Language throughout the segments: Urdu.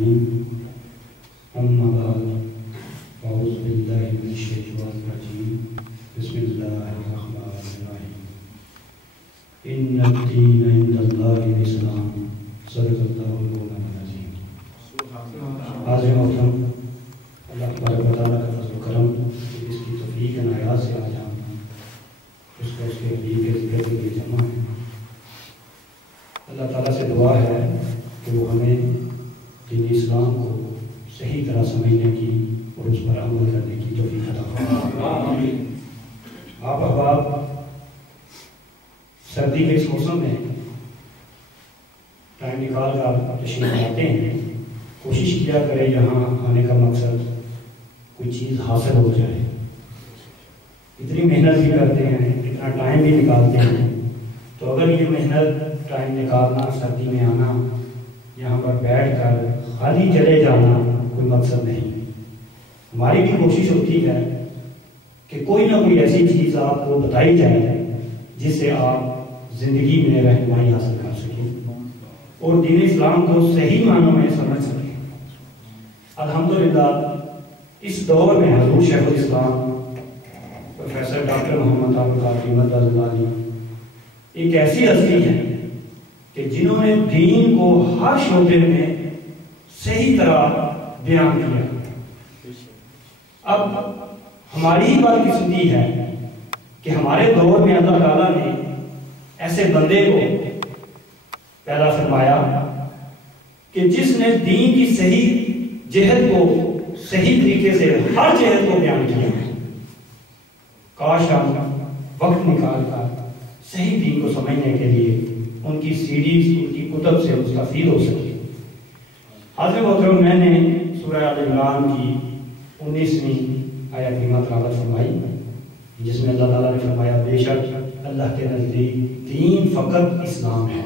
الرحیم اما بعد اعوذ باللہ من الشیطان الرجیم بسم اللہ الرحمن الرحیم ان الدین عند اللہ الاسلام صدق اللہ مولانا العظیم۔ حاضر محترم، اللہ تبارک و تعالیٰ کا فضل و کرم اس کی توفیق عنایات سے آج ہم اس کو اس کے حبیب کے ذکر کے لیے جمع ہے۔ اللہ تعالیٰ سے دعا ہے کہ وہ ہمیں دین اسلام کو صحیح طرح سمجھنے کی اور اس پر عمل کرنے کی توفیق عطا فرمائے۔ آپ احباب، سردی کے اس موسم میں ٹائم نکال کر تشریف لاتے ہیں، کوشش کیا کرے یہاں آنے کا مقصد کوئی چیز حاصل ہو جائے۔ اتنی محنت بھی کرتے ہیں، اتنا ٹائم بھی نکالتے ہیں، تو اگر یہ محنت ٹائم نکالنا، سردی میں آنا، یہاں پر بیٹھ کر خالی چلے جانا کوئی مقصد نہیں۔ ہماری بھی کوشش ہوتی ہے کہ کوئی نہ کوئی ایسی چیز آپ کو بتائی جائے جس سے آپ زندگی میں رہنمائی حاصل کر سکیں اور دین اسلام کو صحیح معنوں میں سمجھ سکیں۔ الحمدللہ اس دور میں حضور شیخ الاسلام پروفیسر ڈاکٹر محمد عابدالقادر مدد اللہ علیہ ایک ایسی ہستی ہے کہ جنہوں نے دین کو ہر شعبے میں صحیح طرح بیان کیا۔ اب ہماری ہی بدقسمتی ہے کہ ہمارے دور میں اللہ تعالیٰ نے ایسے بندے کو پیدا فرمایا کہ جس نے دین کی صحیح جہت کو صحیح طریقے سے ہر جہت کو بیان کیا۔ کاش ہم وقت نکال کر صحیح دین کو سمجھنے کے لیے ان کی سیریز، ان کی کتب سے مستفید ہو سکے۔ حاضر محترم، میں نے سورہ آل عمران کی 19ویں آیت کریمہ تلاوت فرمائی، جس میں اللہ تعالیٰ نے فرمایا بے شک اللہ کے نزدیک دین فقط اسلام ہے۔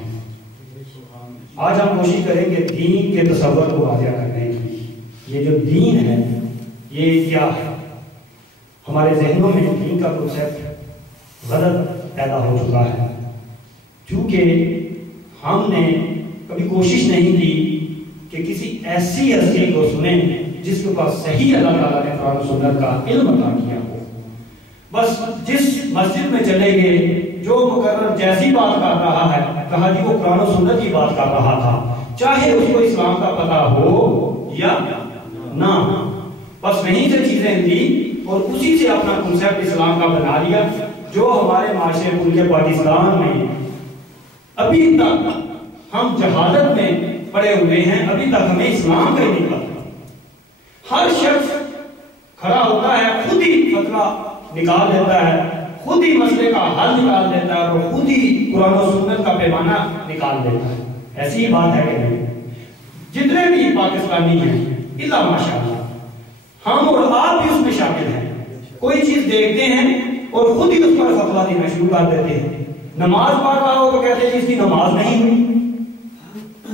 آج ہم کوشش کریں گے دین کے تصور کو واضح کرنے کی۔ یہ جو دین ہے یہ کیا ہے؟ ہمارے ذہنوں میں دین کا کنسیپٹ غلط پیدا ہو چکا ہے، کیونکہ ہم نے کبھی کوشش نہیں کی کہ کسی ایسی ہستی کو سنیں جس کے پاس صحیح اللہ تعالیٰ نے قرآن و سنت کا علم عطا کیا ہو۔ بس جس مسجد میں چلے گئے جو مقرر جیسی بات کر رہا ہے، کہا جی وہ قرآن و سنت کی بات کر رہا تھا، چاہے اس کو اسلام کا پتہ ہو یا نہ، بس وہیں سے چیزیں دی اور اسی سے اپنا کنسیپٹ اسلام کا بنا لیا، جو ہمارے معاشرے ملک پاکستان میں ابھی تک ہم جہالت میں پڑے ہوئے ہیں۔ ابھی تک ہمیں اسلام کا ہی نہیں پتہ۔ ہر شخص کھڑا ہوتا ہے، خود ہی فتویٰ نکال دیتا ہے، خود ہی مسئلے کا حل نکال دیتا ہے اور خود ہی قرآن و سنت کا پیمانہ نکال دیتا ہے۔ ایسی ہی بات ہے کہ نہیں؟ جتنے بھی پاکستانی ہیں الا ماشاءاللہ، ہم اور آپ بھی اس میں شامل ہیں، کوئی چیز دیکھتے ہیں اور خود ہی اس پر فتویٰ دینا شروع کر دیتے ہیں۔ نماز پڑھ رہا ہو تو کہتے ہیں اس کی نماز نہیں ہوئی۔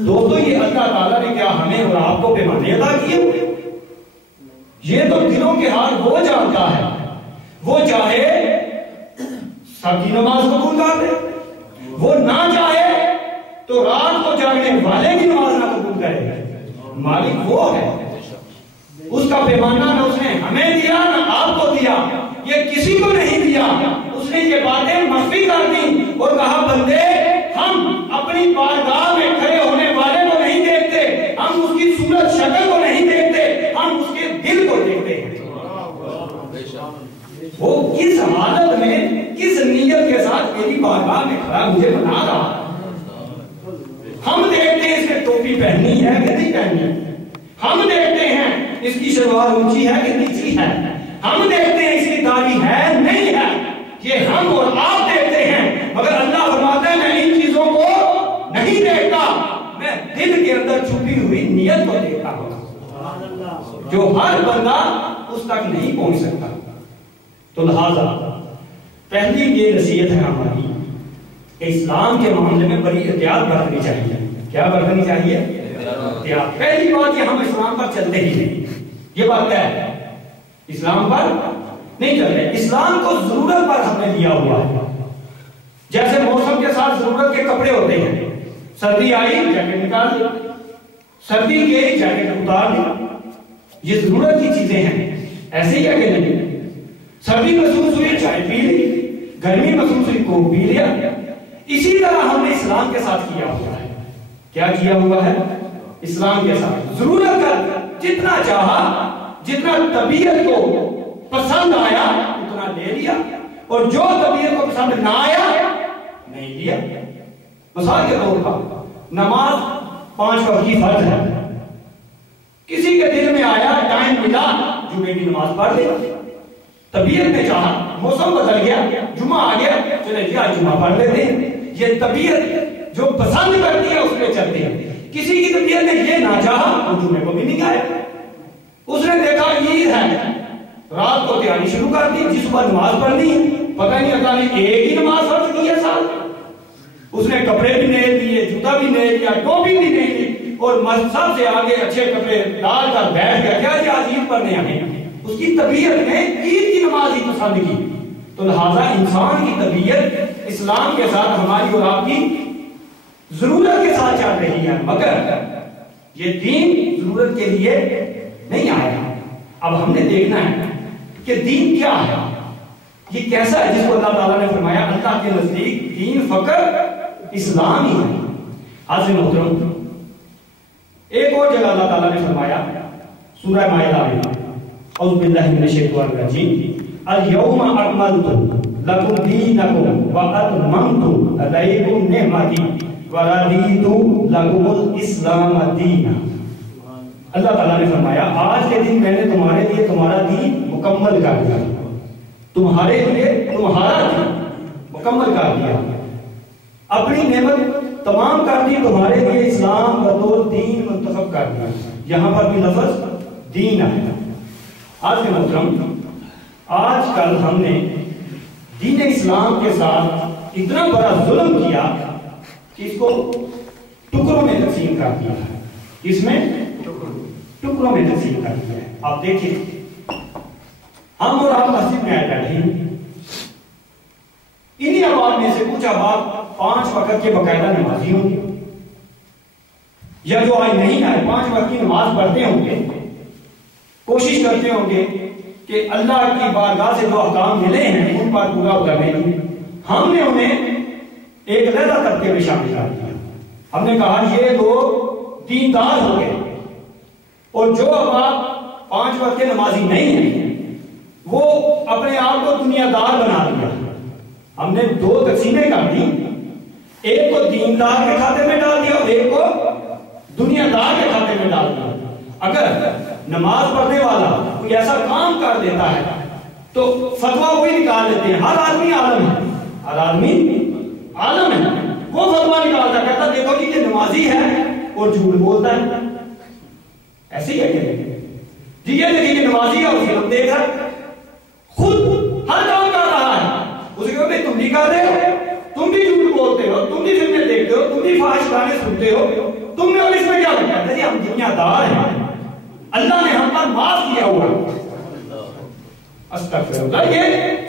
دوستو، یہ اللہ تعالیٰ نے کیا ہمیں اور آپ کو پیمانے عطا کیے ہوئے؟ یہ تو دلوں کے حال وہ جانتا ہے، وہ چاہے سب کی نماز قبول کر دے، وہ نہ چاہے تو رات کو جاگنے والے کی نماز نہ قبول کرے۔ مالک وہ ہے، اس کا پیمانہ نہ اس نے ہمیں دیا نہ آپ کو دیا، یہ کسی کو نہیں دیا۔ اس نے یہ باتیں مخفی کر دی اور کہا بندے ہم اپنی بارگاہ میں کھڑے ہونے والے کو نہیں دیکھتے، ہم اس کی صورت شکل کو نہیں دیکھتے، ہم اس کے دل کو دیکھتے ہیں۔ وہ کس حالت میں، کس نیت کے ساتھ میری بارگاہ میں کھڑا مجھے بنا رہا۔ ہم دیکھتے ہیں اس نے ٹوپی پہنی ہے کہ نہیں پہنی ہے، ہم دیکھتے ہیں اس کی شلوار اونچی ہے کہ نیچی ہے، ہم دیکھتے ہیں اس کی داڑھی ہے نہیں ہے، یہ ہم اور آپ دیکھتے ہیں، مگر اللہ فرماتا ہے میں ان چیزوں کو نہیں دیکھتا، میں دل کے اندر چھپی ہوئی نیت کو دیکھتا ہوں، جو ہر بندہ اس تک نہیں پہنچ سکتا۔ تو لہذا پہلی یہ نصیحت ہے ہماری کہ اسلام کے معاملے میں بڑی احتیاط برتنی چاہیے۔ کیا برتنی چاہیے؟ احتیاط۔ پہلی بات یہ ہم اسلام پر چلتے ہی نہیں، یہ بات ہے اسلام پر نہیں چل رہے۔ اسلام کو ضرورت پر ہم نے دیا ہوا ہے، جیسے موسم کے ساتھ ضرورت کے کپڑے ہوتے ہیں، سردی آئی جیکٹ نکال دیا، سردی کے جیکٹ اتار دیا، یہ ضرورت کی چیزیں ہیں، ایسے ہی کہ نہیں؟ سردی محسوس ہوئی چائے پی لی، گرمی محسوس ہوئی کوک پی لیا۔ اسی طرح ہم نے اسلام کے ساتھ کیا ہوا ہے۔ کیا کیا ہوا ہے؟ اسلام کے ساتھ ضرورت کا جتنا چاہا، جتنا طبیعت کو پسند آیا اتنا لے لیا، اور جو طبیعت کو پسند نہ آیا نہیں لیا۔ مثال کے طور پر نماز 5 وقت کی فرض ہے، کسی کے دل میں آیا ٹائم ملا جمعے کی نماز پڑھ لی، طبیعت نے چاہا، موسم بدل گیا، جمعہ آ گیا، چلے جی آج جمعہ پڑھ لیتے ہیں۔ یہ طبیعت جو پسند کرتی ہے اس پہ چلتے ہیں۔ کسی کی طبیعت نے یہ نہ چاہا وہ جمعے کو بھی نہیں آیا، اس نے دیکھا عید ہے، رات کو تیاری شروع کر دی، جس پر نماز پڑھنی ہے، پتہ نہیں اللہ نے ایک ہی نماز فرض کی ہے سال، اس نے کپڑے بھی نہیں لیے، جوتا بھی نہیں لیا، ٹوپی بھی نہیں لی، اور مسجد سے آگے اچھے کپڑے ڈال کر بیٹھ گیا، کیا جی آج عید پڑھنے آئے ہیں۔ اس کی طبیعت نے عید کی نماز ہی پسند کی۔ تو لہٰذا انسان کی طبیعت اسلام کے ساتھ ہماری اور آپ کی ضرورت کے ساتھ چل رہی ہے، مگر یہ دین ضرورت کے لیے نہیں آیا۔ اب ہم نے دیکھنا ہے کہ دین کیا ہے، یہ کیسا ہے جس کو اللہ تعالیٰ نے فرمایا اللہ کے نزدیک دین فقط اسلام ہی ہے۔ حاضر محترم، ایک اور جگہ اللہ تعالیٰ نے فرمایا سورہ مائدہ میں، اعوذ باللہ من الشیطان الرجیم، اليوم اکملت لکم دینکم واتممت علیکم نعمتی ورضیت لکم الاسلام دینا۔ اللہ تعالیٰ نے فرمایا آج کے دن میں نے تمہارے لیے تمہارا دین مکمل کر دیا، تمہارے لیے تمہارا دین مکمل کر دیا، اپنی نعمت تمام کر دی، تمہارے لیے اسلام بطور دین منتخب کر دیا۔ یہاں پر بھی لفظ دین ہے۔ آج کے محترم، آج کل ہم نے دین اسلام کے ساتھ اتنا بڑا ظلم کیا کہ اس کو ٹکڑوں میں تقسیم کر دیا ہے۔ اس میں ٹکڑوں میں تقسیم کر دیا ہے۔ آپ دیکھیں، ہم اور آپ مسجد میں آئے بیٹھے ہیں، انہی آباد میں سے کچھ آباد 5 وقت کے باقاعدہ نمازی ہوں گے، یا جو آج نہیں آئے 5 وقت کی نماز پڑھتے ہوں گے، کوشش کرتے ہوں گے کہ اللہ کی بارگاہ سے جو احکام ملے ہیں ان پر پورا اترنے کی۔ ہم نے انہیں ایک علیحدہ طبقے میں شامل کر دیا۔ ہم نے کہا یہ دو دیندار ہو گئے، اور جو آپ 5 وقت کے نمازی نہیں ہیں وہ اپنے آپ کو دنیا دار بنا دیا۔ ہم نے 2 تقسیمیں کر دی، ایک کو دیندار کے کھاتے میں ڈال دیا اور ایک کو دنیا دار کے کھاتے میں ڈال دیا۔ اگر نماز پڑھنے والا کوئی ایسا کام کر دیتا ہے تو فتویٰ وہی نکال لیتے ہیں، ہر آدمی عالم ہے، ہر آدمی عالم ہے، وہ فتویٰ نکالتا کہتا دیکھو جی یہ نمازی ہے اور جھوٹ بولتا ہے، ایسے ہی ہے کہ جی یہ دیکھیں یہ نمازی ہے اور فلم دیکھ رہا ہے، خود ہر کام کر رہا ہے، اسے کہو بھائی تم بھی کر رہے ہو، تم بھی جھوٹ بولتے ہو، تم بھی فلمیں دیکھتے ہو، تم بھی فحش گانے سنتے ہو، تم نے اور اس میں کیا کہتا ہے جی ہم دنیا دار ہیں، اللہ نے ہم پر معاف کیا ہوا۔ استغفر اللہ، یہ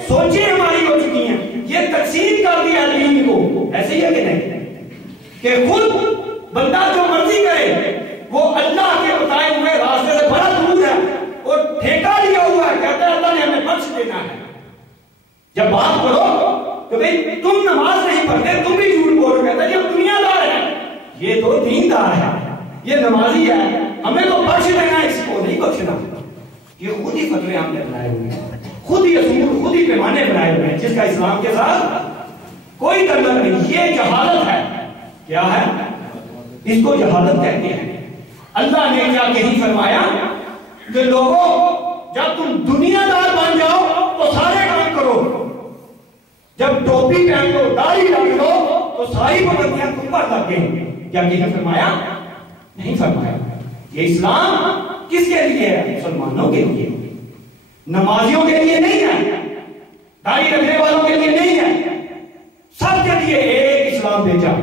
سوچیں ہماری ہو چکی ہیں، یہ تقسیم کر دیا دین کو، ایسے ہی ہے کہ نہیں کہ خود بندہ جو مرضی کرے وہ اللہ کے بتائے ہوئے راستے سے بڑا دور ہے اور ٹھیکہ لیا ہوا ہے، کہتا ہے اللہ نے ہمیں بخش دینا ہے۔ جب بات کرو کہ بھئی تم نماز نہیں پڑھتے، تم بھی جھوٹ بول رہے، کہتا ہے یہ دنیا دار ہے، یہ تو دیندار ہے، یہ نمازی ہے، ہمیں تو بخش دینا، اس کو نہیں بخشنا۔ یہ خود ہی فتوے ہم نے بنائے ہوئے ہیں، خود ہی اصول، خود ہی پیمانے بنائے ہوئے ہیں، جس کا اسلام کے ساتھ کوئی تعلق نہیں۔ یہ جہالت ہے۔ کیا ہے؟ اس کو جہالت کہتے ہیں۔ اللہ نے کیا کہیں فرمایا کہ لوگوں جب تم دنیا دار بن جاؤ تو سارے کام کرو، جب ٹوپی پہن لو، داڑھی رکھ لو تو ساری پابندیاں تم پر لگ گئی۔ کیا کہیں فرمایا؟ نہیں فرمایا۔ یہ اسلام کس کے لیے ہے؟ مسلمانوں کے لیے، نمازیوں کے لیے نہیں ہے، داڑھی رکھنے والوں کے لیے نہیں ہے، سب کے لیے ایک اسلام بھیجا۔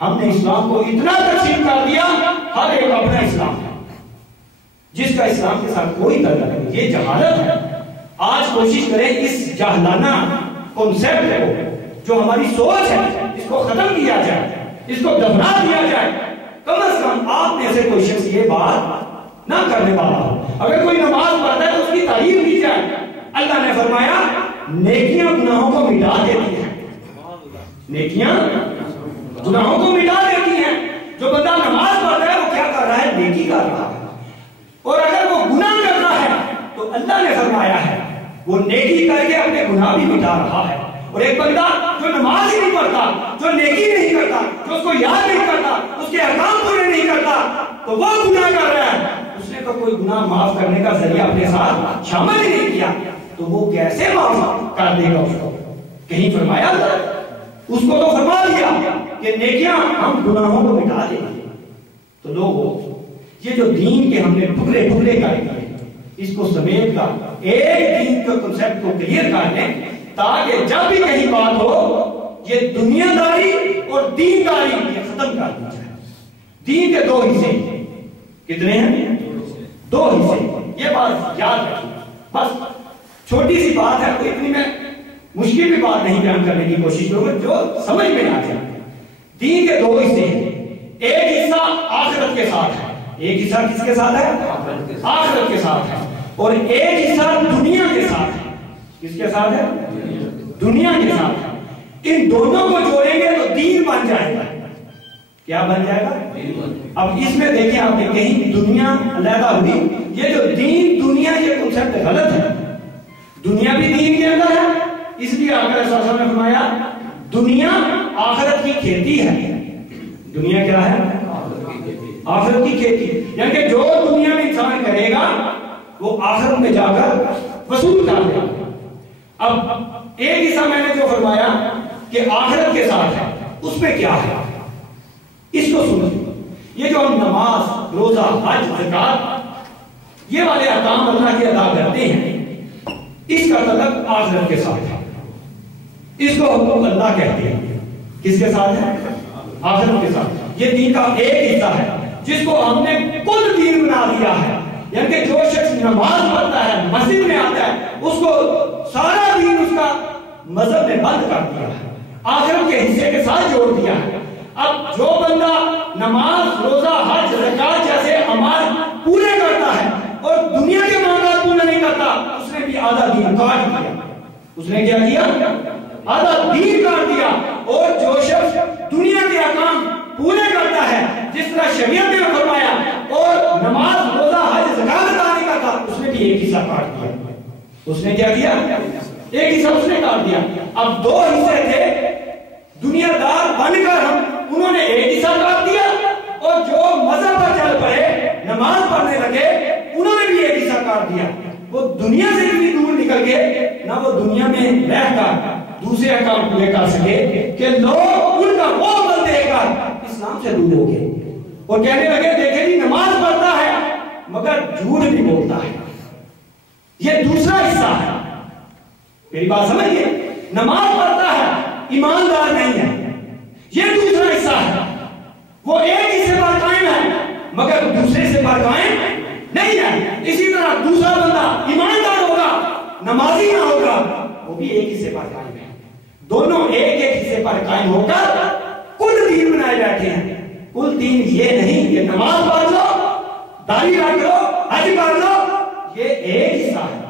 ہم نے اسلام کو اتنا تقسیم کر دیا، ہر ایک اپنا اسلام ہے، جس کا اسلام کے ساتھ کوئی تعلق نہیں۔ یہ جہالت ہے۔ آج کوشش کریں اس جاہلانہ کنسیپٹ کو، جو ہماری سوچ ہے، اس کو ختم کیا جائے، اس کو دفنا دیا جائے، کم از کم آپ میں سے کوئی شخص یہ بات نہ کرنے والا ہو. اگر کوئی نماز پڑھتا ہے تو اس کی تعریف کی جائے. اللہ نے فرمایا نیکیاں گناہوں کو مٹا دیتی ہیں. نیکیاں گناہوں کو مٹا دیتی ہیں. جو بندہ نماز پڑھتا ہے وہ کیا کر رہا ہے؟ نیکی کر رہا ہے. اور اگر وہ گناہ کر رہا ہے تو اللہ نے فرمایا ہے وہ نیکی کر کے اپنے گناہ بھی مٹا رہا ہے. اور ایک بندہ جو نماز ہی نہیں پڑھتا، جو نیکی نہیں کرتا، جو اس کو یاد نہیں کرتا، اس کے احکام پورے نہیں کرتا، تو وہ گناہ کر رہا ہے. اس نے تو کوئی گناہ معاف کرنے کا ذریعہ اپنے ساتھ شامل ہی نہیں کیا، تو وہ کیسے معاف کر دے گا اس کو؟ کہیں فرمایا اس کو تو فرما دیا کہ نیکیاں ہم گناہوں کو مٹا دیں گے. تو لوگوں یہ جو دین کے ہم نے ٹکڑے ٹکڑے کر دیے، اس کو سمیٹ کر ایک دین کے کنسپٹ کو کلیئر کر لیں تاکہ جب بھی کہیں بات ہو یہ دنیا داری اور دین داری یہ ختم کر دی جائے. دین کے دو حصے کتنے ہیں؟ دو حصے. یہ بات یاد رکھیں. بس چھوٹی سی بات ہے، کوئی اتنی میں مشکل بھی بات نہیں بیان کرنے کی کوشش کروں گا جو سمجھ میں آ جائے. دین کے دو حصے ہیں. ایک حصہ آخرت کے ساتھ ہے. ایک حصہ کس کے ساتھ ہے؟ آخرت کے ساتھ ہے. اور ایک حصہ دنیا کے ساتھ ہے. کس کے ساتھ ہے؟ دنیا کے ساتھ ہے. ان دونوں کو جوڑیں گے تو دین بن جائے گا. کیا بن جائے گا؟ اب اس میں دیکھیں آپ نے کہیں دنیا علیحدہ ہوئی. یہ جو دین دنیا یہ کنسپٹ غلط ہے. دنیا بھی دین کے اندر ہے. اس لیے آقا صلی اللہ علیہ وسلم نے فرمایا دنیا آخرت کی کھیتی ہے. دنیا کیا ہے؟ آخرت کی کھیتی. یعنی کہ جو دنیا میں انسان کرے گا وہ آخرت میں جا کر وصول کر دے گا. اب ایک حصہ میں نے جو فرمایا کہ آخرت کے ساتھ ہے، اس میں کیا ہے اس کو سنیں. یہ جو ہم نماز، روزہ، حج، زکات یہ والے احکام اللہ کے ادا کرتے ہیں، اس کا تعلق آخرت کے ساتھ ہے. اس کو حکم اللہ کہتے ہیں. کس کے ساتھ ہے؟ آخرت کے ساتھ. یہ دین کا ایک حصہ ہے جس کو ہم نے کل دین بنا دیا ہے. یعنی کہ جو شخص نماز پڑھتا ہے، مسجد میں آتا ہے، اس کو سارا دین اس کا مذہب نے بند کر دیا ہے، آخرت کے حصے کے ساتھ جوڑ دیا ہے. اب جو بندہ نماز، روزہ، حج، زکات جیسے اعمال پورے کرتا ہے اور دنیا کے معاملات پورے نہیں کرتا، اس نے بھی آدھا دین کاٹ دیا. اس نے کیا کیا؟ آدھا دین کاٹ دیا. اور جو شخص دنیا کے احکام پورے کرتا ہے جس طرح شریعت نے فرمایا اور نماز، روزہ، حج، زکات ادا نہیں کرتا، اس نے بھی ایک حصہ کاٹ دیا. اس نے کیا کیا؟ ایک حصہ اس نے کاٹ دیا. اب دو حصے تھے، دنیا دار بن کر انہوں نے ایک حصہ کاٹ دیا، اور جو مذہب پر چل پڑے، نماز پڑھنے لگے، انہوں نے بھی ایک حصہ کاٹ دیا. وہ دنیا سے اتنی دور نکل گئے نہ وہ دنیا میں رہ کر دوسرے احکام پورے کر سکے کہ لوگ ان کا وہ عمل دے کر اسلام سے دور ہو گئے اور کہنے لگے دیکھیں جی نماز پڑھتا ہے مگر جھوٹ بھی بولتا ہے. یہ دوسرا حصہ ہے. میری بات سمجھیے، نماز پڑھتا ہے ایماندار نہیں ہے، یہ دوسرا حصہ ہے. وہ ایک حصے پر قائم ہے مگر دوسرے حصے پر قائم نہیں ہے. اسی طرح دوسرا بندہ ایماندار ہوگا، نمازی نہ ہوگا، وہ بھی ایک حصے پر قائم ہے. دونوں ایک ایک حصے پر قائم ہو کر کل دین بنائے بیٹھے ہیں. کل دین یہ نہیں کہ نماز پڑھ لو، داڑھی رکھ لو، حج کر لو، یہ ایک حصہ ہے.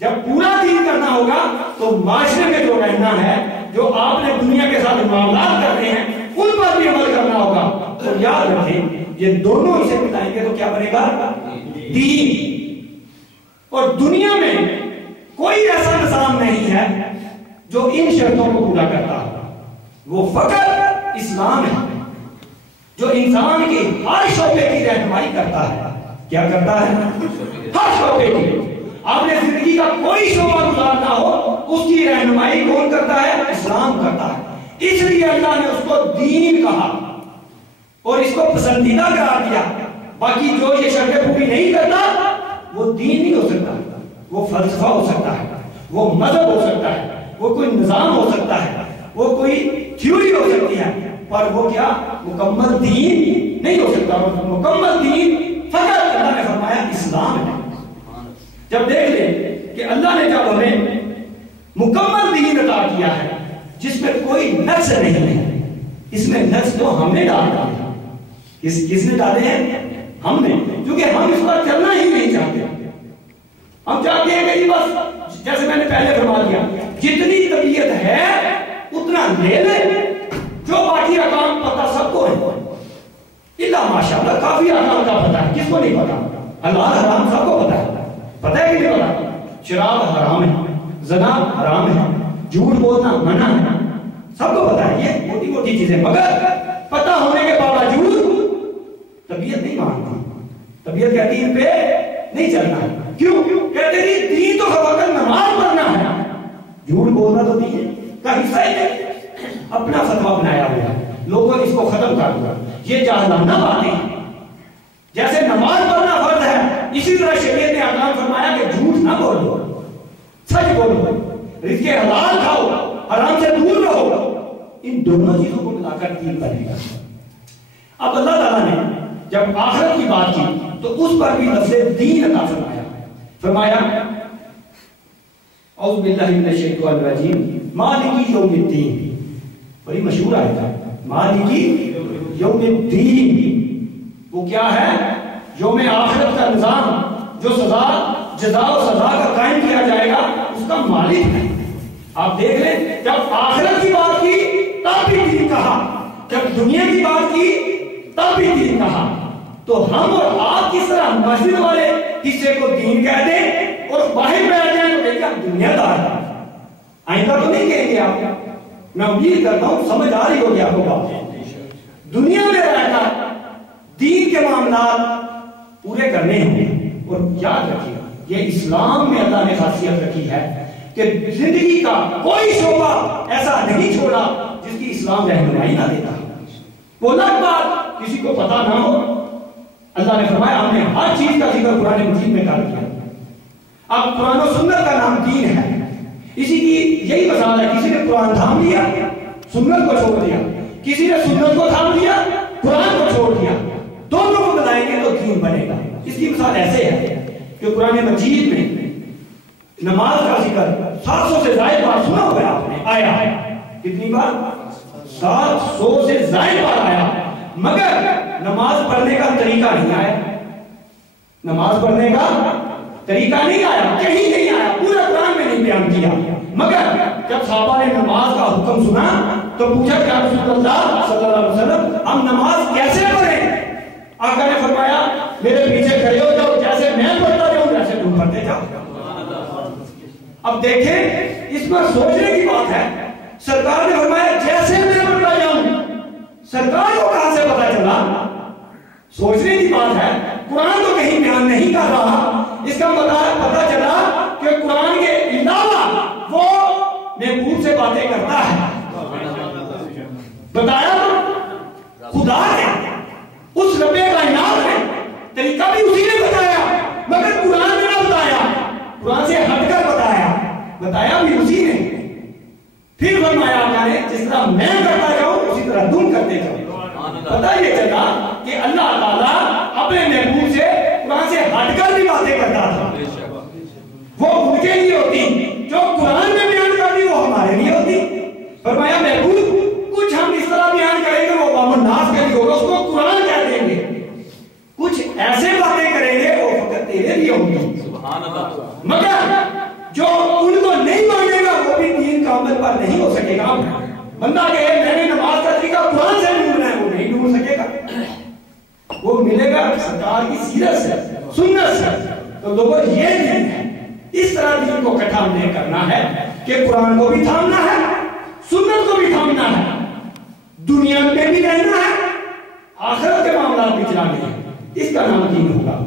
جب پورا دین کرنا ہوگا تو معاشرے میں جو رہنا ہے، جو آپ نے دنیا کے ساتھ معاملات کرتے ہیں، ان پر بھی عمل کرنا ہوگا. تو یاد رکھیں یہ دونوں اسے ملائیں گے تو کیا بنے گا؟ دین. اور دنیا میں کوئی ایسا نظام نہیں ہے جو ان شرطوں کو پورا کرتا ہے. وہ فقط اسلام ہے جو انسان کی ہر شعبے کی رہنمائی کرتا ہے. کیا کرتا ہے؟ ہر شعبے کی. آپ نے زندگی کا کوئی شعبہ گزارنا ہو، اس کی رہنمائی کون کرتا ہے؟ اسلام کرتا ہے. اس لیے اللہ نے اس کو دین کہا اور اس کو پسندیدہ قرار دیا. باقی جو یہ شرطیں پوری نہیں کرتا وہ دین نہیں ہو سکتا. وہ فلسفہ ہو سکتا ہے، وہ مذہب ہو سکتا ہے، وہ کوئی نظام ہو سکتا ہے، وہ کوئی تھیوری ہو سکتی ہے، پر وہ کیا مکمل دین نہیں ہو سکتا. مکمل دین فقط اللہ نے فرمایا اسلام ہے. جب دیکھ لیں کہ اللہ نے جب ہمیں مکمل دین عطا کیا ہے جس میں کوئی نقص نہیں ہے، اس میں نقص تو ہم نے ڈال دیا. کس نے ڈالے ہیں؟ ہم نے، کیونکہ ہم اس پر چلنا ہی نہیں چاہتے. ہم چاہتے ہیں کہ بس جیسے میں نے پہلے فرما دیا، جتنی طبیعت ہے اتنا لے لے، جو باقی احکام پتہ سب کو ہے. اللہ ماشاءاللہ کافی احکام کا پتہ ہے، کس کو نہیں پتا؟ حلال حرام سب کو پتا ہے. پتہ ہے کہ نہیں پتا؟ شراب حرام ہے، زنا حرام ہے، جھوٹ بولنا منع ہے، سب کو پتا ہے. یہ موٹی موٹی چیزیں، مگر پتہ ہونے کے باوجود طبیعت نہیں مانتی. طبیعت کہتی ان پہ نہیں چلنا ہے. کیوں؟ کہتے ہیں دین تو وقت نماز پڑھنا ہے، جھوٹ بولنا تو دین کا حصہ ہی ہے. اپنا فتویٰ بنایا ہوا ہے، لوگوں نے اس کو ختم کر دیا. یہ جاہلانہ باتیں ہیں. جیسے نماز پڑھنا فرض ہے، اسی طرح شریعت نے احکام فرمایا کہ جھوٹ نہ بولو، سچ بولو، رزق حلال کھاؤ، حرام سے دور رہو. ان دونوں چیزوں کو ملا کر دین بنے گا. اب اللہ تعالیٰ نے جب آخرت کی بات کی تو اس پر بھی لفظ دین عطا فرمایا. اعوذ باللہ من الشیطان الرجیم، مالک یوم الدین. بڑی مشہور آیت ہے، مالک یوم الدین. وہ کیا ہے؟ یوم آخرت کا نظام، جو سزا جزا و سزا کا قائم کیا جائے گا، اس کا مالک ہے. آپ دیکھ لیں، جب آخرت کی بات کی تب بھی دین کہا، جب دنیا کی بات کی تب بھی دین کہا. تو ہم اور آپ کس طرح مسجد والے حصے کو دین کہہ دیں اور باہر میں آ جائیں تو کہیں آپ دنیا دار ہیں. آئندہ تو نہیں کہیں گے آپ. میں امید کرتا ہوں سمجھ آ رہی ہوگی آپ کو بات. دنیا میں رہ کر دین کے معاملات پورے کرنے ہوں. اور یاد رکھیے، یہ اسلام میں اللہ نے خاصیت رکھی ہے کہ زندگی کا کوئی شعبہ ایسا نہیں چھوڑا جس کی اسلام رہنمائی نہ دیتا. وہ الگ بات کسی کو پتا نہ ہو. اللہ نے فرمایا ہم نے ہر چیز کا ذکر قرآن مجید میں کر دیا. اب قرآن و سنت کا نام دین ہے. اسی کی یہی مثال ہے، کسی نے قرآن تھام لیا، سنت کو چھوڑ دیا. کسی نے سنت کو تھام لیا، قرآن کو چھوڑ دیا. دونوں کو ملائیں گے تو دین بنے گا. اس کی مثال ایسے ہے کہ قرآن مجید میں نماز کا ذکر 700 سے زائد بار سنا ہوا ہے آپ نے. آیا کتنی بار؟ 700 سے زائد بار آیا. مگر نماز پڑھنے کا طریقہ نہیں آیا. نماز پڑھنے کا طریقہ نہیں آیا، کہیں نہیں آیا، پورا قرآن میں نہیں بیان کیا. مگر جب صحابہ نے نماز کا حکم سنا تو پوچھا کہ رسول اللہ صلی اللہ علیہ وسلم ہم نماز کیسے پڑھیں؟ آقا نے فرمایا میرے پیچھے کھڑے ہو جاؤ، جیسے میں پڑھتا جاؤں ویسے تم پڑھتے جاؤ. اب دیکھیں اس پر سوچنے کی بات ہے. سرکار نے فرمایا جیسے میں پڑھتا جاؤں. سرکار کو کہاں سے پتا چلا؟ سوچنے کی بات ہے. قرآن تو کہیں بیان نہیں کر رہا. اس کا پتا چلا کہ قرآن کے علاوہ وہ محبوب سے باتیں کرتا ہے. بتایا خدا نے، اس رب کائنات نے، طریقہ بھی اسی نے بتایا، مگر قرآن نے نہ بتایا. قرآن سے ہٹ کر بتایا بھی اسی نے. پھر فرمایا آقا نے جس طرح میں کرتا جاؤں اسی طرح تم کرتے جاؤ. پتہ یہ چلا کہ اللہ تعالیٰ اپنے محبوب سے قرآن سے ہٹ کر بھی باتیں کرتا تھا. وہ ان کے لیے ہوتی، جو قرآن میں بیان کرتی وہ ہمارے لیے ہوتی. فرمایا محبوب کچھ ہم اس طرح بیان کریں گے وہ عوام الناس کے لیے ہوگا، اس کو قرآن کہہ دیں گے. کچھ ایسے باتیں کریں گے وہ فقط تیرے لیے ہوں گی. مگر جو ان کو نہیں مانے گا وہ بھی دین کا عمل پر نہیں ہو سکے گا. بندہ کہے میں نے نماز کا طریقہ قرآن سے ڈھونڈنا ہے، وہ نہیں ڈھونڈ سکے گا. وہ ملے گا سرکار کی سیرت سے، سنت سے. تو لوگوں یہ دین ہے. اس طرح دین کو اکٹھا نہیں کرنا ہے کہ قرآن کو بھی تھامنا ہے، سنت کو بھی تھامنا ہے، دنیا میں بھی رہنا ہے، آخرت کے معاملات بھی چلانے ہیں. اس کا نام دین ہوگا.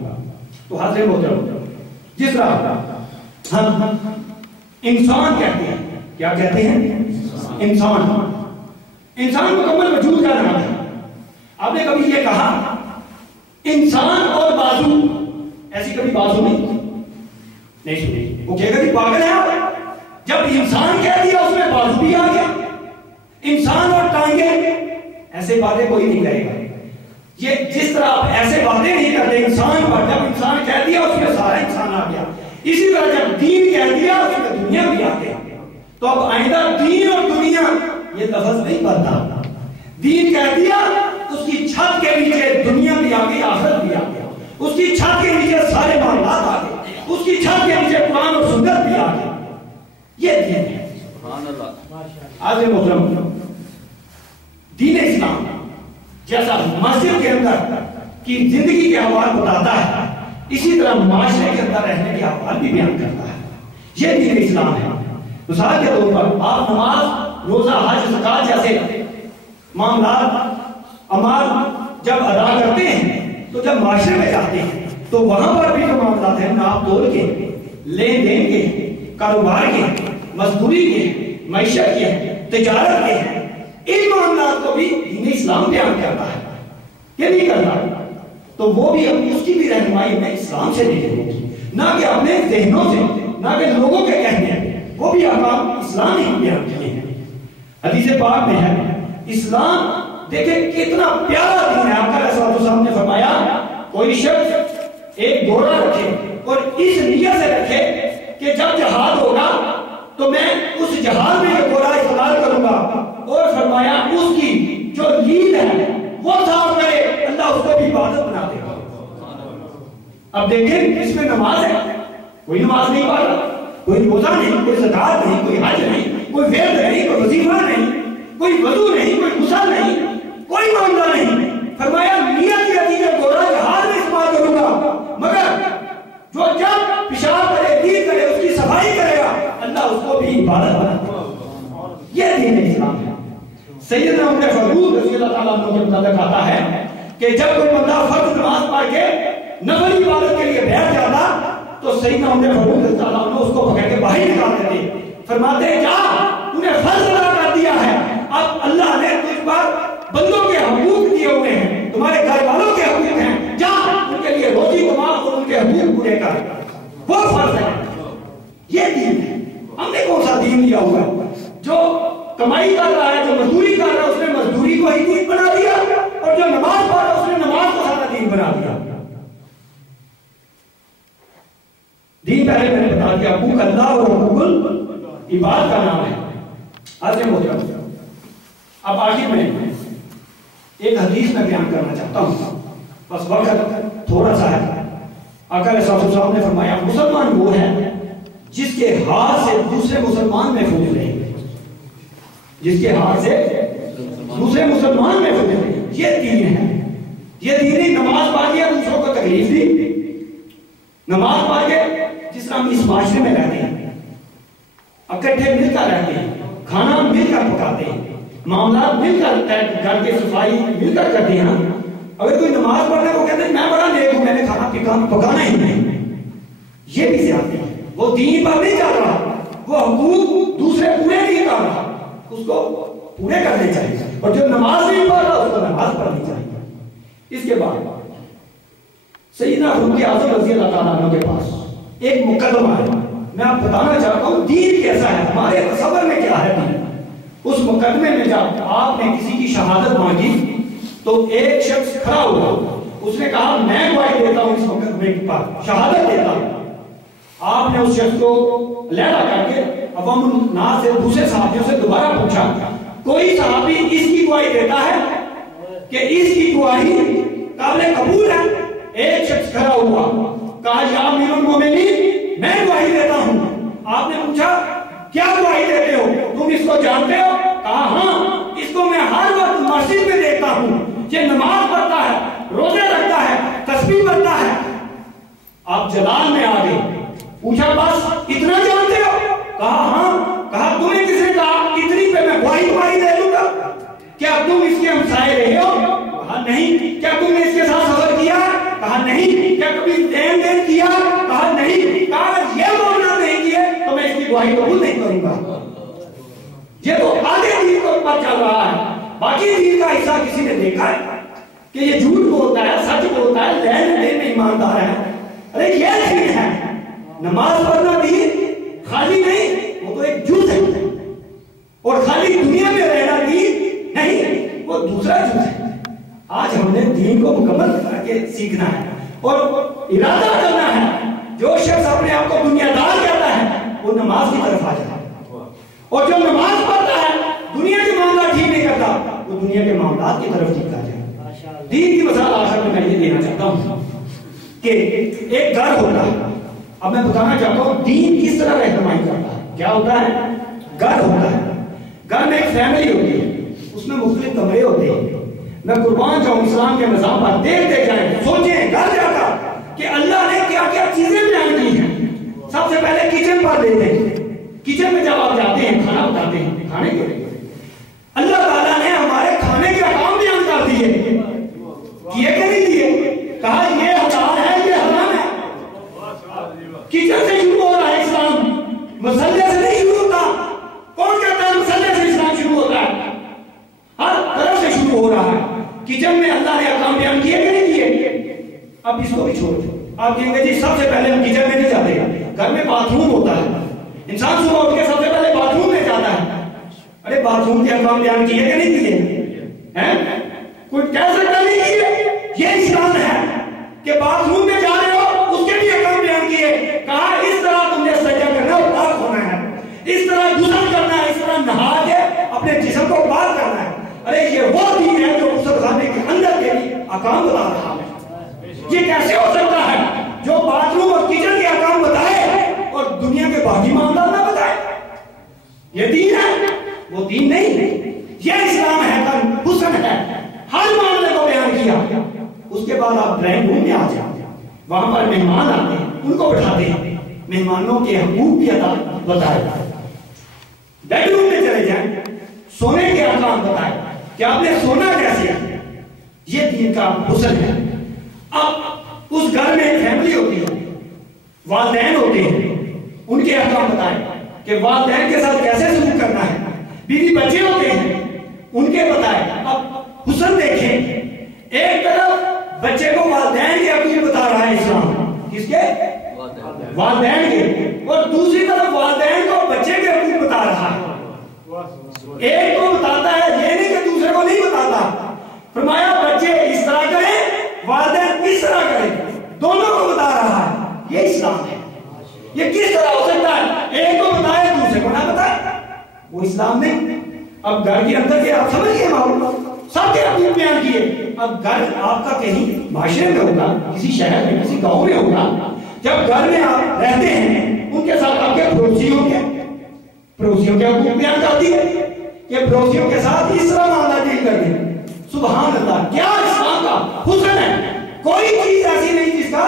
تو حاضر محترم، جس طرح ہم انسان کہتے ہیں، کیا کہتے ہیں؟ انسان. انسان مکمل وجود کا نام ہے. آپ نے کبھی یہ کہا انسان اور بازو؟ ایسی کبھی بازو نہیں سنی. وہ کہے گا کہ پاگل ہے آپ. جب انسان کہہ دیا اس میں بازو بھی آ گیا. انسان اور ٹانگیں، ایسے باتیں کوئی نہیں کرے گا. یہ جس طرح آپ ایسے باتیں نہیں کرتے انسان پر، جب انسان کہہ دیا اس میں سارا انسان آ گیا. اسی طرح جب دین کہہ دیا اس میں دنیا بھی آ گیا. تو اب آئندہ دین اور دنیا یہ لفظ نہیں بنتا. دین کہہ دیا اس کی چھت کے نیچے دنیا بھی آ گئی، آخرت بھی آ گیا، اس کی چھت کے نیچے سارے معاملات آ گئے، اس کی چھت کے نیچے قرآن اور سنت بھی آ گئے. یہ دین ہے. آج محترم، دین اسلام جیسا مسجد کے اندر کی زندگی کے احوال بتاتا ہے، اسی طرح معاشرے کے اندر رہنے کے احوال بھی بیان کرتا ہے. یہ دین اسلام ہے. مثال کے طور پر آپ نماز، روزہ، حج، زکات جیسے معاملات اعمال جب ادا کرتے ہیں تو جب معاشرے میں جاتے ہیں تو وہاں پر بھی جو معاملات ہیں ناپ تول کے، لین دین کے، کاروبار کے، مزدوری کے، معیشت کے، تجارت کے، ان معاملات کو بھی دین اسلام بیان کرتا ہے. یہ نہیں کرتا تو وہ بھی اس کی بھی رہنمائی میں اسلام سے نہیں ہوگی، نہ کہ اپنے ذہنوں سے، نہ کہ لوگوں کے کہنے، وہ بھی احکام اسلام ہی بیان کیے ہیں. حدیث پاک میں ہے اسلام، دیکھیں کتنا پیارا دین ہے. آپ کا رسول اللہ نے فرمایا کوئی شخص ایک گھوڑا رکھے اور اس نیت سے رکھے کہ جب جہاد ہوگا تو میں اس جہاد میں یہ گھوڑا استعمال کروں گا، اور فرمایا اس کی جو نیند ہے وہ صاف کرے، اللہ اس کو بھی عبادت بنا دے گا. اب دیکھیں اس میں نماز ہے، کوئی نماز نہیں پڑھ رہا، کوئی روزہ نہیں، کوئی زکات نہیں، کوئی حج نہیں، کوئی ورد نہیں، کوئی وظیفہ نہیں، کوئی وضو نہیں، کوئی غسل نہیں، کوئی معاملہ نہیں. فرمایا نیت یہ تھی کہ گھوڑا جہاد میں استعمال کروں گا، مگر جو جب پیشاب کرے، نیند کرے، اس کی صفائی کرے گا، اللہ اس کو بھی عبادت بنا دے گا. یہ دین اسلام ہے. سیدنا عمر فاروق رضی اللہ تعالیٰ عنہ کے متعلق آتا ہے کہ جب کوئی بندہ فرض نماز پڑھ کے نفل عبادت کے لیے بیٹھ جاتا تو سیدنا عمر فاروق رضی اللہ عنہ اس کو پکڑ کے باہر نکال دیتے، فرماتے ہیں جا، تو نے فرض ادا کر دیا ہے، اب اللہ نے تجھ پر بندوں کے حقوق دیے ہوئے ہیں، تمہارے گھر والوں کے حقوق ہیں، جا ان کے لیے روزی کما اور ان کے حقوق پورے کر، وہ فرض ہے. یہ دین ہے. ہم نے کون سا دین لیا ہوا ہے؟ جو کمائی کر رہا ہے، جو مزدوری کر رہا ہے، اس نے مزدوری کو ہی دین بنا دیا، اور جو نماز پڑھ رہا ہے اس نے نماز کو سارا دین بنا دیا. دین پہلے میں نے بتا دیا، حقوق اللہ اور حقوق العباد کا نام ہے. آج محترم، اب آخر میں ایک حدیث میں بیان کرنا چاہتا ہوں، بس وقت تھوڑا سا ہے. آقا علیہ الصلوۃ نے فرمایا مسلمان وہ ہے جس کے ہاتھ سے دوسرے مسلمان محفوظ رہے، جس کے ہاتھ سے دوسرے مسلمان محفوظ رہے. یہ دین ہے. یہ دین ہی نماز پڑھ کے دوسروں کو تکلیف دی، نماز پڑھ کے جس طرح ہم اس معاشرے میں رہتے ہیں، اکٹھے مل کر رہتے ہیں، کھانا مل کر پکاتے ہیں، معاملات مل کر، گھر کی صفائی مل کر کرتے ہیں. اگر کوئی نماز پڑھنے کو کہتے ہیں میں بڑا نیک ہوں، میں نے کھانا پکانا ہی نہیں، یہ بھی زیادتی ہے. وہ دین پر نہیں چل رہا، وہ حقوق دوسرے پورے نہیں کر رہا، اس کو پورے کرنے چاہیے. اور جو نماز نہیں پڑھ رہا اس کو نماز پڑھنی چاہیے. اس کے بعد سیدنا فاروق اعظم رضی اللہ تعالیٰ عنہ کے پاس ایک مقدمہ ہے. میں آپ بتانا چاہتا ہوں دین کیسا ہے، ہمارے تصور میں کیا ہے دین. اس مقدمے میں جب آپ نے کسی کی شہادت مانگی تو ایک شخص کھڑا ہوا، اس نے کہا میں گواہی دیتا ہوں اس مقدمے کے پاس، شہادت دیتا ہوں. آپ نے اس شخص کو لیڈا کر کے عوام الناس سے دوسرے صحابیوں سے دوبارہ پوچھا کوئی صحابی اس کی گواہی دیتا ہے کہ اس کی گواہی قابل قبول ہے؟ ایک شخص کھڑا ہوا، کہا یا امیر المومنین میں گواہی دیتا ہوں. آپ نے پوچھا کیا گواہی دیتے ہو، تم اس کو جانتے ہو؟ کہا ہاں، اس کو میں ہر وقت مسجد میں دیکھتا ہوں، یہ نماز پڑھتا ہے، روزے رکھتا ہے، تسبیح پڑھتا ہے. آپ جلال میں آ گئے، پوچھا بس اتنا جانتے ہو؟ کہا ہاں. کہا تم نے کسے کہا اتنی پہ میں گواہی دے دوں گا؟ کیا تم اس کے ہمسائے رہے ہو؟ کہا نہیں. کیا تم نے اس کے ساتھ سفر کیا؟ کہا نہیں. کیا کبھی لین دین کیا؟ کہا نہیں. کہا یہ معاملہ نہیں کیے تو میں اس کی گواہی قبول نہیں کروں گا. یہ تو آگے دین کو پر چل رہا ہے، باقی دین کا حصہ کسی نے دیکھا ہے کہ یہ جھوٹ بولتا ہے، سچ بولتا ہے، لین دین میں ایماندار ہے؟ ارے یہ دین ہے. نماز پڑھنا دین خالی نہیں، وہ تو ایک جھوٹ ہے. اور خالی دنیا میں رہنا دین نہیں، وہ دوسرا جھوٹ ہے. آج ہم نے دین کو مکمل کر کے سیکھنا ہے اور ارادہ کرنا ہے. جو شخص اپنے آپ کو دنیا دار کہتا ہے وہ نماز کی طرف آ جائے، اور جو نماز پڑھتا ہے دنیا کے معاملات ٹھیک نہیں کرتا وہ دنیا کے معاملات کی طرف ٹھیک آ جائے. دین کی مثال آخر میں یہ دینا چاہتا ہوں کہ ایک گھر ہوتا ہے. اب میں بتانا چاہتا ہوں دین کس طرح رہنمائی کرتا ہے. کیا ہوتا ہے؟ گھر ہوتا ہے. گھر میں ایک فیملی ہوتی ہے, اس میں مختلف کمرے ہوتے ہیں. میں قربان جاؤں اسلام کے نظام پر دیکھتے جائیں, سوچیں گھر جا کر کہ اللہ نے کیا کیا چیزیں بیان کی ہیں. سب سے پہلے کچن پر لیتے ہیں. کچن میں جب آپ جاتے ہیں کھانا بتاتے ہیں, کھانے کے لیے اللہ تعالیٰ نے ہمارے کھانے کے احکام بیان کر دیے. کیے کہ نہیں کیے؟ کہا یہ حلال ہے, یہ حرام ہے. کچن سے شروع ہو رہا ہے اسلام, مسئلے سے نہیں شروع ہوتا. کون کہتا ہے مسئلے سے اسلام شروع ہوتا ہے؟ ہر طرف سے شروع ہو رہا ہے. کچن میں اللہ نے احکام بیان کیے کہ نہیں کیے؟ اب اس کو بھی چھوڑ دو. آپ کہیں گے جی سب سے پہلے ہم کچن میں نہیں جاتے, گھر میں باتھ روم ہوتا ہے. انسان صبح اٹھ کے سب سے پہلے باتھ روم میں جاتا ہے. ارے باتھ روم کے احکام بیان کیے کہ نہیں کیے؟ کوئی کہہ سکتا نہیں کیے. یہ اسلام ہے کہ باتھ روم میں جا رہے ہو, اس کے بھی احکام بیان کیے. کہا اس طرح تم نے سجدہ کرنا اور پاک ہونا ہے, اس طرح غسل کرنا ہے, اس طرح نہا کے اپنے جسم کو پاک کرنا ہے. ارے یہ وہ دین ہے جو غسل خانے کے اندر کے بھی احکام بتا رہا ہے. یہ کیسے ہو سکتا ہے جو باتھ روم اور کچن کے احکام بتائے اور دنیا کے باقی معاملات نہ بتائے؟ یہ دین ہے, وہ دین نہیں. یہ اسلام ہے, حسن ہے, ہر معاملے کو بیان کیا. اس کے بعد آپ ڈرائنگ روم میں آ جائیں, وہاں پر مہمان آتے ہیں, ان کو بٹھاتے ہیں, مہمانوں کے حقوق بھی ادا بتائے. بیڈ روم میں چلے جائیں, سونے کے احکام بتائے کہ آپ نے سونا کیسے ہے. یہ دین کا حسن ہے. اب اس گھر میں ایک فیملی ہوتی ہے, والدین ہوتے ہیں, ان کے احکام بتائے کہ والدین کے ساتھ کیسے سلوک کرنا ہے. بیوی بچے ہوتے ہیں, ان کے بتائے. اب حسن دیکھیں, ایک طرف بچے کو والدین کے حقوق بتا رہا ہے اسلام, کس کے؟ والدین کے. اور دوسری طرف والدین کو بچے کے حقوق بتا رہا ہے. ایک کو بتاتا ہے, یہ نہیں کہ دوسرے کو نہیں بتاتا. فرمایا بچے اس طرح کریں, والدین کس طرح کریں, دونوں کو بتا رہا ہے. یہ اسلام ہے. یہ کس طرح ہو سکتا ہے ایک کو بتائے دوسرے کو نہ بتائے؟ وہ اسلام نہیں. اب گھر کے اندر کے آپ سمجھئے ماحول, سب کے اپنے بیان کیے. اب گھر آپ کا کہیں معاشرے میں ہوگا, کسی شہر میں, کسی گاؤں میں ہوگا. جب گھر میں آپ رہتے ہیں, ان کے ساتھ آپ کے پڑوسیوں کے حقوق بیان کرتی ہے کہ پڑوسیوں کے ساتھ اس طرح معاملہ ڈیل کر دیں. سبحان اللہ, کیا اسلام کا حسن ہے. کوئی چیز ایسی نہیں جس کا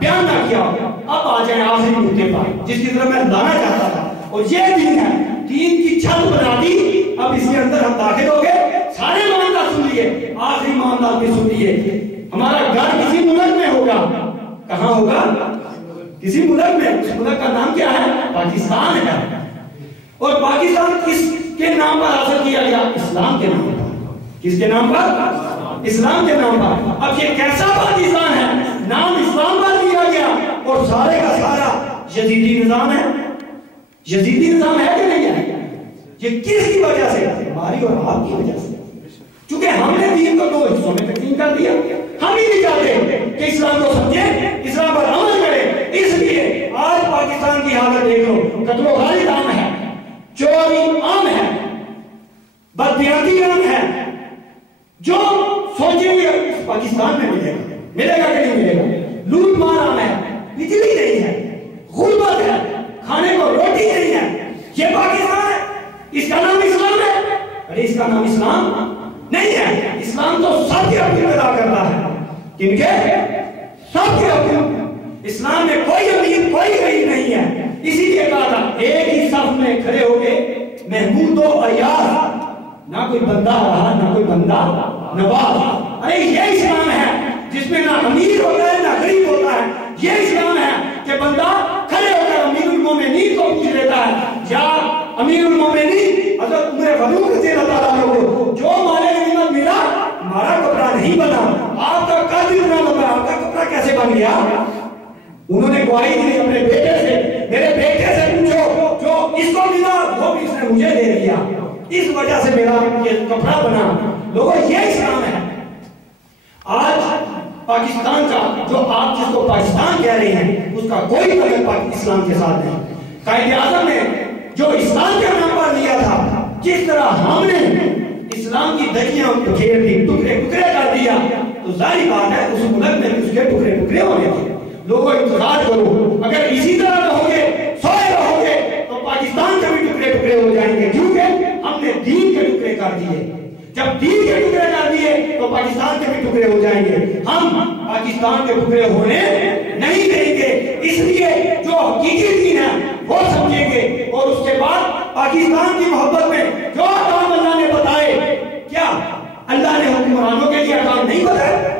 بیان نہ کیا ہو. اب آ جائیں آخری نقطے پر, جس کی طرف میں لانا چاہتا تھا, اور یہ دین ہے. دین کی چھت بنا دی. اب اس کے اندر ہم داخل ہو گئے, سارے معاملات سن لیے, آخری معاملات بھی سن لیے. ہمارا گھر کسی ملک میں ہوگا. کہاں ہوگا؟ کسی ملک میں. اس ملک کا نام کیا ہے؟ پاکستان ہے. اور پاکستان کس کے نام پر حاصل کیا گیا؟ اسلام کے نام پر. کس کے نام پر؟ اسلام کے نام پر. اب یہ کیسا پاکستان ہے؟ نام اسلام پر دیا گیا, اور سارے کا سارا یزیدی نظام ہے. یزیدی نظام ہے کہ نہیں ہے؟ یہ کس کی وجہ سے؟ ہماری اور آپ کی وجہ سے. چونکہ ہم نے دین کو 2 حصوں میں تقسیم کر دیا. ہم ہی نہیں چاہتے کہ اسلام کو سمجھیں, اسلام پر عمل کریں. اس لیے آج پاکستان کی حالت دیکھ لو, قتل و غارت عام ہے, چوری عام ہے, بددیانتی عام ہے. جو سوچیں گے پاکستان میں ملے گا, ملے گا کہ نہیں ملے گا. لوٹ مار عام ہے, بجلی نہیں ہے, غربت ہے, کھانے کو روٹی نہیں ہے. یہ پاکستان ہے. اس کا نام اسلام ہے؟ ارے اس کا نام اسلام نہیں ہے. اسلام تو سب کے حقوق ادا کرتا ہے. کن کے؟ سب کے حقوق. اسلام میں کوئی امیر کوئی غریب نہیں ہے. اسی لیے کہا تھا ایک ہی صف میں کھڑے ہو کے محمود و عیاض, نہ کوئی بندہ رہا نہ کوئی بندہ نواز. ارے یہ اسلام ہے جس میں نہ امیر ہوتا ہے نہ غریب ہوتا ہے. یہ اسلام ہے کہ بندہ کھڑے ہو کر امیر المومنین کو پوچھ لیتا ہے, یا امیر المومنین حضرت عمر فاروق رضی اللہ عنہ کو جو مال غنیمت ملا, ہمارا کپڑا نہیں بنا, آپ کا قد اتنا لمبا, آپ کا کپڑا کیسے بن گیا؟ انہوں نے گواہی دی اپنے بیٹے سے, میرے بیٹے سے پوچھو, جو اس کو ملا وہ بھی اس نے مجھے دے دیا, اس وجہ سے میرا یہ کپڑا بنا. لوگوں یہ اسلام ہے. آج پاکستان کا جو آپ جس کو پاکستان کہہ رہے ہیں, اس کا کوئی تعلق اسلام کے ساتھ نہیں. قائد اعظم نے جو اسلام کے نام پر لیا تھا, جس طرح ہم نے اسلام کی دلیاں بکھیر دی, ٹکڑے ٹکڑے کر دیا, تو تو ظاہری بات ہے اس ملک میں اس کے ٹکڑے ٹکڑے ہونے تھے. لوگوں انتظار کرو، اگر اسی طرح رہو گے، سوئے رہو گے تو پاکستان کے بھی ٹکڑے ٹکڑے ہو جائیں گے، کیونکہ ہم نے دین کے ٹکڑے کر دیے. جب دین کے ٹکڑے کر دیے تو پاکستان کے بھی ٹکڑے ہو جائیں گے. ہم پاکستان کے ٹکڑے ہونے نہیں دیں گے. اس لیے جو حقیقی دین ہے وہ سمجھیں گے، اور اس کے بعد پاکستان کی محبت میں جو کام اللہ نے بتائے، کیا اللہ نے حکمرانوں کے لیے کام نہیں بتائے؟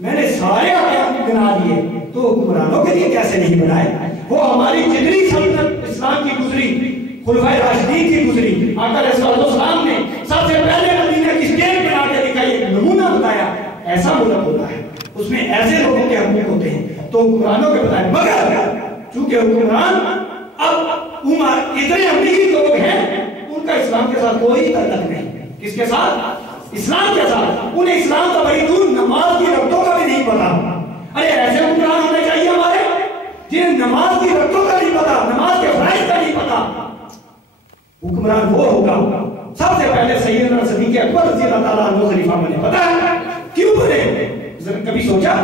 میں نے سارے احکام بنا دیے، تو حکمرانوں کے لیے کیسے نہیں بنائے؟ وہ ہماری جتنی سلطنت اسلام کی گزری، خلفائے راشدین کی گزری، آقا علیہ السلام نے سب سے پہلے مدینہ کی اسٹیٹ بنا کے دکھائی، ایک نمونہ بتایا. ایسا ملک ہوتا ہے، اس میں ایسے لوگوں کے حقوق ہوتے ہیں تو حکمرانوں کے بتائے. مگر چونکہ حکمران اب اتنے امیر لوگ ہیں، ان کا اسلام کے ساتھ کوئی تعلق نہیں. کس کے ساتھ؟ اسلام کے ساتھ. انہیں اسلام کا بڑی دور نماز کی رکعتوں کا بھی نہیں پتا. ارے ایسے حکمران ہونے چاہیے ہمارے جنہیں نماز کی رکعتوں کا نہیں پتا، نماز کے فرائض کا نہیں پتا. حکمران وہ ہوگا سب سے پہلے سیدنا صدیق اکبر رضی اللہ تعالیٰ عنہ خلیفہ بنے. پتا ہے کیوں بنے؟ ذرا کبھی سوچا؟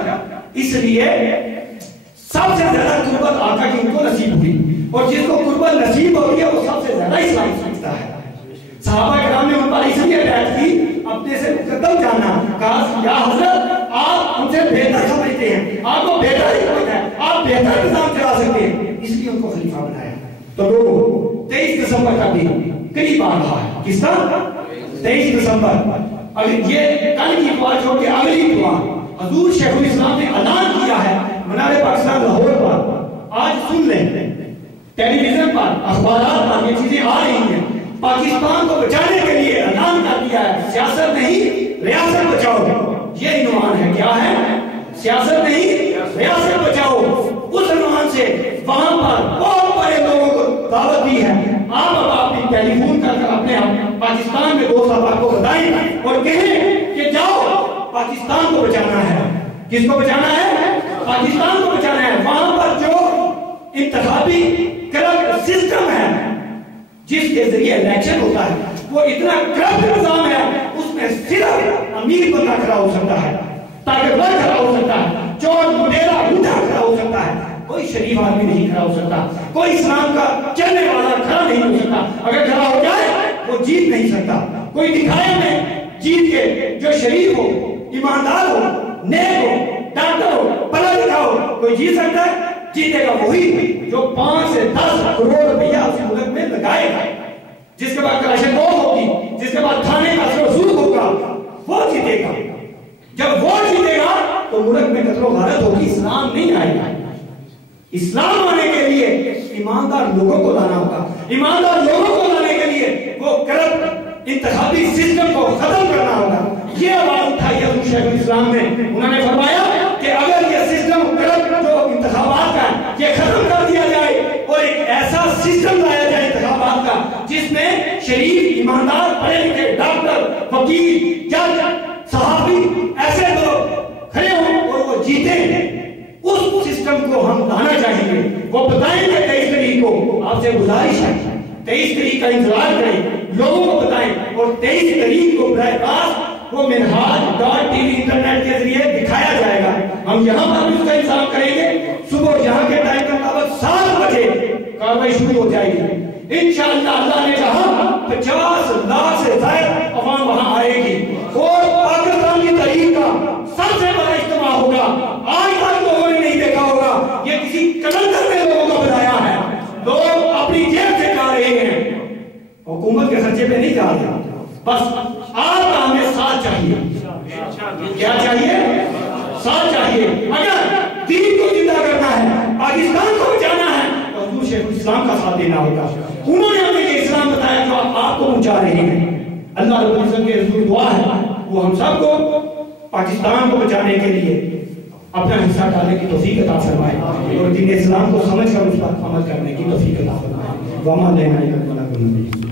اس لیے سب سے زیادہ قربت آقا کی ان کو نصیب ہوئی، اور جس کو قربت نصیب ہوئی ہے وہ سب سے زیادہ اسلام سمجھتا ہے. صحابہ کرام نے ان پر اس لیے بیعت کی، اپنے سے مقدم جانا. کہا یا حضرت آپ ہم سے بہتر سمجھتے ہیں، آپ کو بہتر ہی سمجھتا ہے، آپ بہتر نظام چلا سکتے ہیں، اس لیے ان کو خلیفہ بنایا. تو لوگوں 23 دسمبر کا دن قریب آ رہا ہے. کس طرح 23 دسمبر؟ اگر یہ کل کی دعا چھوڑ کے اگلی دعا حضور شیخ الاسلام نے اعلان کیا ہے منار پاکستان لاہور پر. آج سن لیں، ٹیلی ویژن پر، اخبارات پر یہ چیزیں آ رہی ہیں. پاکستان کو بچانے کے لیے اعلان کر دیا ہے، سیاست نہیں ریاست بچاؤ. یہ عنوان ہے. کیا ہے؟ سیاست نہیں ریاست بچاؤ. اس عنوان سے وہاں پر بہت بڑے لوگوں کو دعوت دی ہے. آپ اب اپنی ٹیلی فون کر اپنے پاکستان میں دوست احباب کو بتائیں اور کہیں کہ جاؤ پاکستان کو بچانا ہے. کس کو بچانا ہے؟ پاکستان کو بچانا ہے. وہاں پر جو انتخابی کرپٹ سسٹم ہے جس کے ذریعے الیکشن ہوتا ہے، وہ اتنا کرپٹ نظام ہے، اس میں صرف امیر بندہ کھڑا ہو سکتا ہے، طاقتور کھڑا ہو سکتا ہے، چور لٹیرا گنڈا کھڑا ہو سکتا ہے. کوئی شریف آدمی نہیں کھڑا ہو سکتا، کوئی اسلام کا چلنے والا کھڑا نہیں ہو سکتا. اگر کھڑا ہو جائے وہ جیت نہیں سکتا. کوئی دکھائے میں جیت کے جو شریف ہو، ایماندار ہو، نیک ہو، ڈاکٹر ہو، پڑھا لکھا ہو، کوئی جیت سکتا ہے؟ جیتے گا وہی جو 5 سے 10 کروڑ روپیہ اس ملک میں لگائے گا، جس کے بعد کلاشن ہوگی، جس کے بعد کھانے کا اثر رسوخ ہوگا، وہ جیتے گا. جب وہ جیتے گا تو ملک میں قتل و غارت ہوگی، اسلام نہیں آئے گا. اسلام آنے کے لیے ایماندار لوگوں کو لانا ہوگا. ایماندار لوگوں کو لانے کے لیے وہ کرپٹ انتخابی سسٹم کو ختم کرنا ہوگا. یہ آواز اٹھائی حضور شیخ الاسلام نے. انہوں نے فرمایا کہ اگر یہ سسٹم کرپٹ جو انتخابات کا یہ ختم کر دیا جائے اور ایک ایسا سسٹم لایا جائے انتخابات کا جس میں شریف، ایماندار، پڑھے لکھے، ڈاکٹر، وکیل، جج، صحافی ایسے لوگ کھڑے ہوں اور وہ جیتے، اس سسٹم کو ہم لانا چاہیں گے. وہ بتائیں گے 23 تاریخ کو. آپ سے گزارش ہے 23 تاریخ کا انتظار کریں، لوگوں کو بتائیں، اور 23 تاریخ کو براہ راست وہ منہاج.tv انٹرنیٹ کے ذریعے دکھایا جائے گا. ہم یہاں پر بھی اس کا انتظام کریں گے. صبح یہاں کے ٹائم کے مطابق 7 بجے کاروائی شروع ہو جائے گی. انشاءاللہ اللہ نے کہا 50 لاکھ سے زائد عوام وہاں آئے گی اور پاکستان کی تاریخ کا سب سے بڑا اجتماع ہوگا. آج تک لوگوں نے نہیں دیکھا ہوگا. یہ کسی کلندر نے لوگوں کو بتایا ہے. لوگ اپنی جیب سے جا رہے ہیں، حکومت کے خرچے پہ نہیں جا رہے. بس آپ کا ہمیں ساتھ چاہیے. کیا چاہیے؟ ساتھ چاہیے. اگر دین کو زندہ کرنا ہے، پاکستان کو بچانا ہے، تو حضور شیخ الاسلام کا ساتھ دینا ہوگا. انہوں نے ہمیں یہ اسلام بتایا جو آپ کو پہنچا رہے ہیں. اللہ رب العزت کے حضور دعا ہے وہ ہم سب کو پاکستان کو بچانے کے لیے اپنا حصہ ڈالنے کی توفیق عطا فرمائے اور دین اسلام کو سمجھ کر اس پر عمل کرنے کی توفیق عطا فرمائے. وما لینا الا البلاغ المبین.